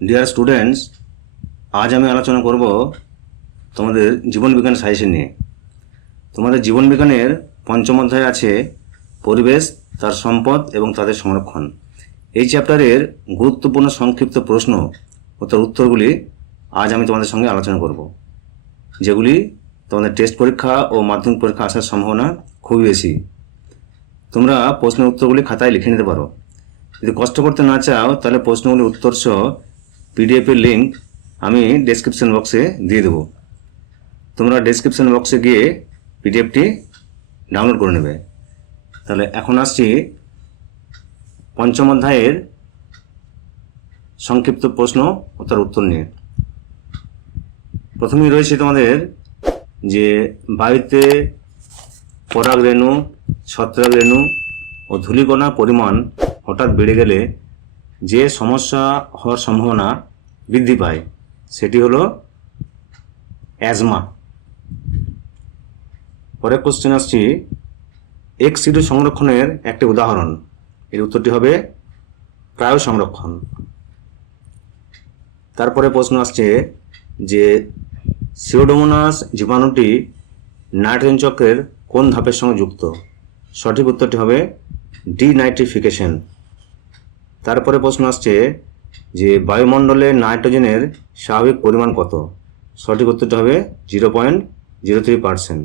Dear students আজ আমি আলোচনা করব তোমাদের জীবনবিজ্ঞান সাইন্সে নিয়ে। তোমাদের জীবনবিজ্ঞানের পঞ্চম অধ্যায় আছে পরিবেশ, তার সম্পদ এবং তাদের সংরক্ষণ। এই চ্যাপ্টারের গুরুত্বপূর্ণ সংক্ষিপ্ত প্রশ্ন ও তার উত্তরগুলি আজ আমি তোমাদের সঙ্গে আলোচনা করব, যেগুলি তোমাদের টেস্ট পরীক্ষা ও মাধ্যমিক পরীক্ষা আসার সম্ভাবনা খুবই বেশি। তোমরা প্রশ্নের উত্তরগুলি খাতায় লিখে নিতে পারো। যদি কষ্ট করতে না চাও, তাহলে প্রশ্নগুলির উত্তর সহ পিডিএফের লিঙ্ক আমি ডেসক্রিপশন বক্সে দিয়ে দেবো। তোমরা ডেসক্রিপশন বক্সে গিয়ে পিডিএফটি ডাউনলোড করে নেবে। তাহলে এখন আসছি পঞ্চম অধ্যায়ের সংক্ষিপ্ত প্রশ্ন ও তার উত্তর নিয়ে। প্রথমেই রয়েছে তোমাদের যে বায়ুতে পরাগ রেণু, ছত্রাক রেণু ও ধূলিকণা পরিমাণ হঠাৎ বেড়ে গেলে যে সমস্যা হওয়ার সম্ভাবনা বৃদ্ধি পায়, সেটি হলো অ্যাজমা পরের কোশ্চেন আসছি এক্স সিডু সংরক্ষণের একটি উদাহরণ। এর উত্তরটি হবে ক্রায়ো সংরক্ষণ তারপরে প্রশ্ন আসছে যে সিওডোমোনাস জীবাণুটি নাইট্রোজেন চক্রের কোন ধাপের সঙ্গে যুক্ত? সঠিক উত্তরটি হবে ডিনাইট্রিফিকেশন। তারপরে প্রশ্ন আসছে যে বায়ুমণ্ডলে নাইট্রোজেনের স্বাভাবিক পরিমাণ কত? সঠিক উত্তরটা হবে zero point zero three percent.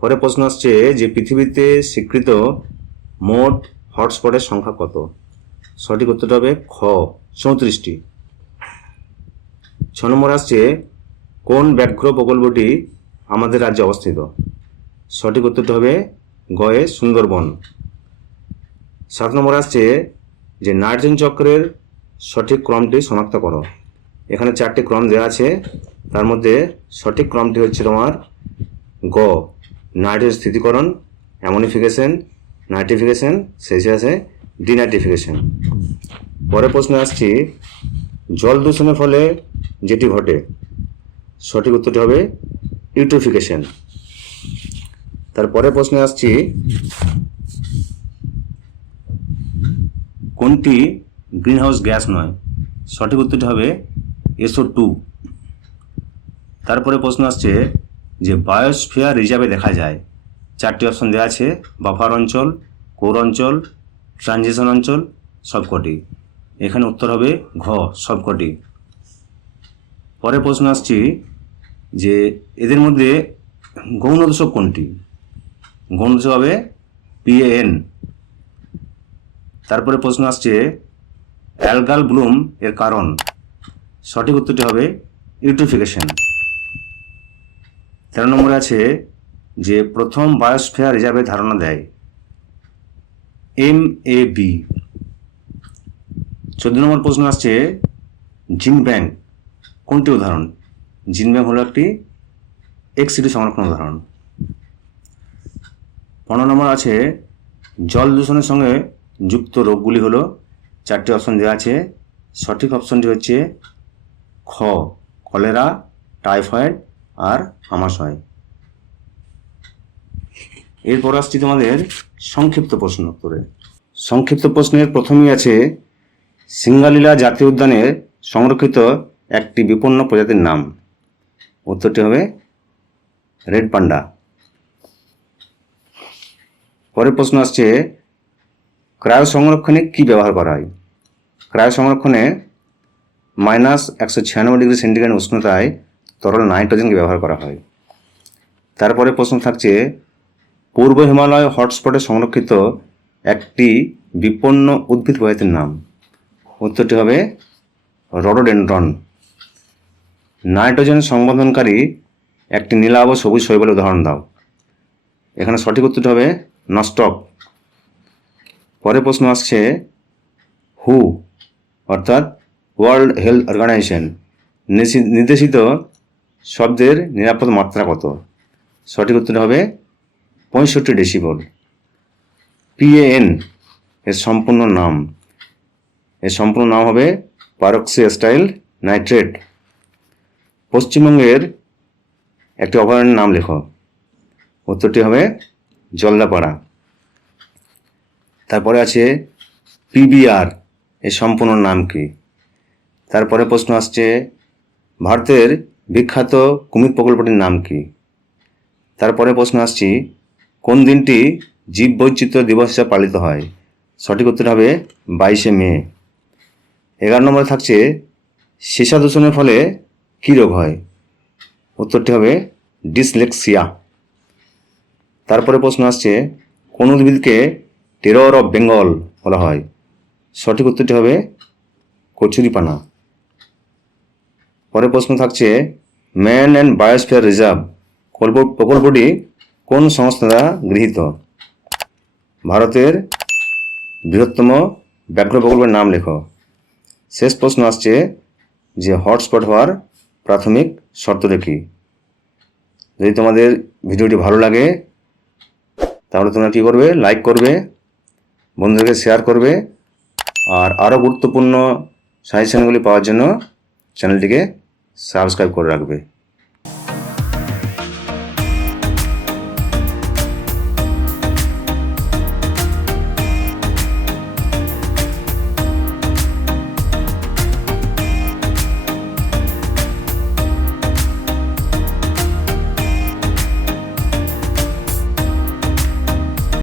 পরে প্রশ্ন আসছে যে পৃথিবীতে স্বীকৃত মোট হটস্পটের সংখ্যা কত? সঠিক উত্তরটা হবে খ, চৌত্রিশটি। ছ নম্বর আসছে কোন ব্যাঘ্র প্রকল্পটি আমাদের রাজ্যে অবস্থিত? সঠিক উত্তরটি হবে গয়ে সুন্দরবন। সাত নম্বর আসছে যে নাইট্রোজেন চক্রের সঠিক ক্রমটি শনাক্ত করো। এখানে চারটি ক্রম দেওয়া আছে। তার মধ্যে সঠিক ক্রমটি হচ্ছে তোমার গ নাইট্রোজেন স্থিতিকরণ, অ্যামোনিফিকেশন, নাইট্রিফিকেশন, শেষে আছে ডিনাইট্রিফিকেশন। পরের প্রশ্নে আসছি, জল দূষণের ফলে যেটি ঘটে, সঠিক উত্তরটি হবে ইউট্রিফিকেশন। তারপরে প্রশ্নে আসছি কোনটি গ্রিনহাউস গ্যাস নয়? সঠিক উত্তরটি হবে এসও টু। তারপরে প্রশ্ন আসছে যে বায়োস্ফিয়ার রিজার্ভে দেখা যায়, চারটি অপশন দেওয়া আছে, বাফার অঞ্চল, কোর অঞ্চল, ট্রানজিশন অঞ্চল, সবকটি। এখানে উত্তর হবে ঘ, সবকটি। পরে প্রশ্ন আসছি যে এদের মধ্যে গৌণ দূষক কোনটি? গৌণ দূষক হবে পিএএন তারপরে প্রশ্ন আসছে, অ্যালগাল ব্লুম এর কারণ। সঠিক উত্তরটি হবে ইউট্রিফিকেশন। তেরো নম্বরে আছে যে প্রথম বায়োস্ফিয়ার রিজার্ভে ধারণা দেয় এম এ বি। চোদ্দ নম্বর প্রশ্ন আসছে, জিন ব্যাংক কোনটি উদাহরণ? জিন ব্যাংক হলো একটি এক্সিটি সংরক্ষণ উদাহরণ। পনেরো নম্বর আছে, জল দূষণের সঙ্গে যুক্ত রোগগুলি হলো চারটি অপশন দেওয়া আছে। সঠিক অপশনটি হচ্ছে খ, কলেরা টাইফয়েড আর আমাশয়। এরপর আসছি তোমাদের সংক্ষিপ্ত প্রশ্ন উত্তরে। সংক্ষিপ্ত প্রশ্নের প্রথমেই আছে, সিঙ্গালীলা জাতীয় উদ্যানের সংরক্ষিত একটি বিপন্ন প্রজাতির নাম। উত্তরটি হবে রেড পান্ডা। পরের প্রশ্ন আসছে ক্রায়ো সংরক্ষণে কি ব্যবহার করা হয়? ক্রায়ো সংরক্ষণে মাইনাস একশো ছিয়ানব্বই ডিগ্রি সেন্টিগ্রেড উষ্ণতায় তরল নাইট্রোজেনকে ব্যবহার করা হয়। তারপরে প্রশ্ন থাকছে, পূর্ব হিমালয় হটস্পটে সংরক্ষিত একটি বিপন্ন উদ্ভিদ প্রজাতির নাম। উত্তরটি হবে রডোডেন্ড্রন। নাইট্রোজেন সংবন্ধনকারী একটি নীলাভ সবুজ শৈবালের উদাহরণ দাও। এখানে সঠিক উত্তরটি হবে নস্টক। পরে প্রশ্ন আসছে হু অর্থাৎ ওয়ার্ল্ড হেলথ অর্গানাইজেশন নির্দেশিত শব্দের নিরাপদ মাত্রা কত? সঠিক উত্তর হবে পঁয়ষট্টি ডেসিবল পিএএন এর সম্পূর্ণ নাম। এর সম্পূর্ণ নাম হবে পারক্সি স্টাইল নাইট্রেট পশ্চিমবঙ্গের একটি অভয়ারণ্যের নাম লেখো। উত্তরটি হবে জলদাপাড়া। তারপরে আছে পিবিআর, এর সম্পূর্ণ নাম কি? তারপরে প্রশ্ন আসছে, ভারতের বিখ্যাত কুমির প্রকল্পটির নাম কি? তারপরে প্রশ্ন আসছি, কোন দিনটি জীববৈচিত্র্য দিবস হিসাবে পালিত হয়? সঠিক উত্তর হবে বাইশে মে। এগারো নম্বরে থাকছে সীসা দূষণের ফলে কী রোগ হয়? উত্তরটি হবে ডিসলেক্সিয়া। তারপরে প্রশ্ন আসছে, কোন উদ্ভিদকে টেরর অফ বেঙ্গল বলা হয়। সঠিক উত্তরটি হবে কচুরিপানা। পরের প্রশ্ন থাকছে, ম্যান অ্যান্ড বায়োস্ফিয়ার রিজার্ভ প্রকল্প- প্রকল্পটি কোন সংস্থা দ্বারা গৃহীত? ভারতের বৃহত্তম ব্যাঘ্র প্রকল্পের নাম লেখো। শেষ প্রশ্ন আসছে যে হটস্পট হওয়ার প্রাথমিক শর্তটা কী যদি তোমাদের ভিডিওটি ভালো লাগে, তাহলে তোমরা কী করবে? লাইক করবে বন্ধুদেরকে শেয়ার করবে। আর আরও গুরুত্বপূর্ণ সাজেশনগুলি পাওয়ার জন্য চ্যানেলটিকে সাবস্ক্রাইব করে রাখবে।